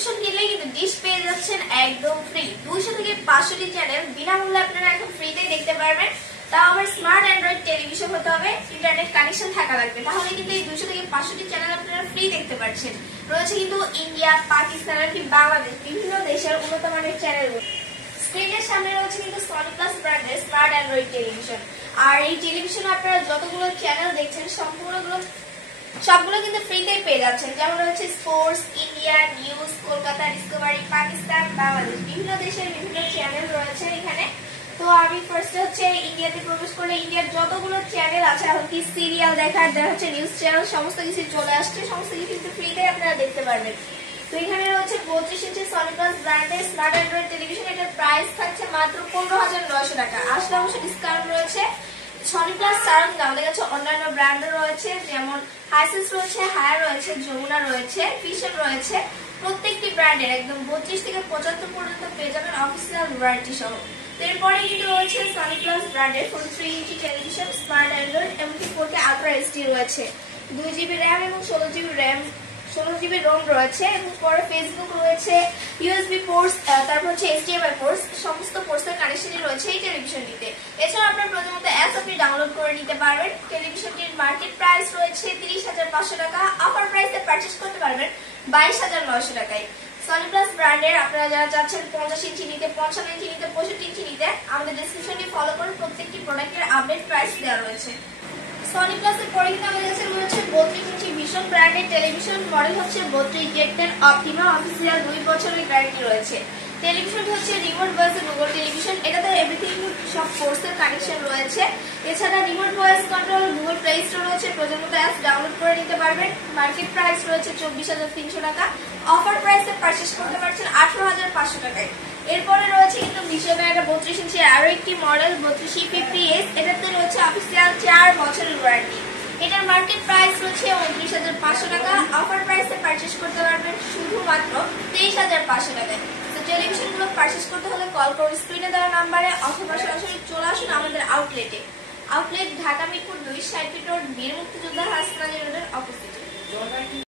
Television কিনলে কিন্তু dish পেয়ে যাচ্ছেন একদম ফ্রি। 200 থেকে 500টি চ্যানেল বিনামূল্যে আপনারা এখন ফ্রিতেই দেখতে পারবেন। তাও আবার স্মার্ট অ্যান্ড্রয়েড টেলিভিশন হতে হবে, ইন্টারনেট কানেকশন থাকা লাগবে, তাহলে কিন্তু এই 200 থেকে 500টি চ্যানেল আপনারা ফ্রি দেখতে পাচ্ছেন। রয়েছে কিন্তু ইন্ডিয়া, পাকিস্তান আর কি বাংলাদেশ বিভিন্ন দেশের উন্নত মানের চ্যানেলগুলো। স্ক্রিনের সামনে রয়েছে কিন্তু সনি প্লাস ব্র্যান্ডের স্মার্ট অ্যান্ড্রয়েড টেলিভিশন। আর এই টেলিভিশনে আপনারা যতগুলো চ্যানেল দেখছেন সবগুলো কিন্তু ফ্রিতেই পেয়ে যাচ্ছেন। যেমন রয়েছে sports, India, news, Kolkata, Discovery, Pakistan, Bangladesh বিভিন্ন দেশের বিভিন্ন চ্যানেল রয়েছে এখানে। তো আমি ফার্স্টে হচ্ছে ইন্ডিয়াতে প্রবেশ করলে ইন্ডিয়ার যতগুলো চ্যানেল আছে এমনকি সিরিয়াল দেখার হচ্ছে নিউজ চ্যানেল সমস্ত কিছু চলে আসছে, সমস্ত কিছু কিন্তু ফ্রিতে আপনারা দেখতে পারবেন। তো এখানে রয়েছে 32 ইঞ্চি সনি প্লাস ব্র্যান্ডের স্মার্ট অ্যান্ড্রয়েড টেলিভিশন। এটার প্রাইস থাকছে মাত্র 15,900 টাকা। আসলে অবশ্য ডিসকাউন্ট রয়েছে। সনি প্লাস সারাউন্ড আমাদের কাছে অন্যান্য ব্র্যান্ডও রয়েছে, যেমন হাইসেন্স রয়েছে, হায়ার রয়েছে, যমুনা রয়েছে, ফিশন রয়েছে। প্রত্যেকটি ব্র্যান্ডের একদম 32 থেকে 75 পর্যন্ত পেয়ে যাবেন অফিসিয়াল ওয়ারেন্টি সহ। এরপরে কিন্তু রয়েছে সনি প্লাস ব্র্যান্ডের 43 ইঞ্চি টেলিভিশন স্মার্ট অ্যান্ড্রয়েড, এমনকি 4K আলট্রা এইচডি রয়েছে। 2GB র্যাম এবং 16GB রোম রয়েছে, এবং পরে ফেসবুক রয়েছে, ইউএসবি পোর্টস, তারপর হচ্ছে HDMI পোর্টস, সমস্ত পোর্টসের কানেকশনই রয়েছে এই টেলিভিশনটিতে। এছাড়া আপনার প্রথমত অ্যাপস আপনি ডাউনলোড করে নিতে পারবেন। টেলিভিশনটির মার্কেট প্রাইস রয়েছে 30,500 টাকা, অফার প্রাইসে পারচেজ করতে পারবেন 22,900 টাকায়। সনি প্লাস ব্র্যান্ডের আপনারা যারা চাচ্ছেন 50 ইঞ্চি নিতে, 55 ইঞ্চি নিতে, 65 ইঞ্চি নিতে, আমাদের ডেসক্রিপশনটি ফলো করে প্রত্যেকটি প্রোডাক্টের আপডেট প্রাইস দেওয়া রয়েছে। সনি প্লাসের পরে কিন্তু আমাদের কাছে রয়েছে 32 ইঞ্চি ভিশন ব্র্যান্ডের টেলিভিশন। মডেল হচ্ছে 32Z10 অপটিমা, অফিসিয়াল 2 বছরের গ্যারান্টি রয়েছে। টেলিভিশনটি হচ্ছে রিমোট ভয়েস গুগল টেলিভিশন। এটাতে এভরিথিং সব কোর্সের কানেকশন রয়েছে। এছাড়া remote voice control, Google play store রয়েছে, প্রয়োজন মতো অ্যাপস ডাউনলোড করে নিতে পারবেন। মার্কেট প্রাইস রয়েছে 24,300 টাকা, অফার প্রাইসে পারচেজ করতে পারছেন 18,500 টাকায়। এরপরে রয়েছে কিন্তু ভিশনের একটা 32 ইঞ্চি আরো একটি মডেল 32E50S। এটাতে রয়েছে অফিসিয়াল 4 বছরের ওয়ারেন্টি। এটার মার্কেট প্রাইস রয়েছে 29,500 টাকা, অফার প্রাইসে পারচেজ করতে পারবেন শুধুমাত্র 23,500 টাকায়। তো টেলিভিশনগুলো পারচেজ করতে হলে কল করুন স্ক্রিনে দেওয়া নাম্বারে, অথবা সরাসরি চলে আসুন আমাদের আউটলেটে। Outlet Dhaka Mirpur 2, 60 feet road, বীর মুক্তিযোদ্ধা হাসপাতাল রোডের অপোজিটে।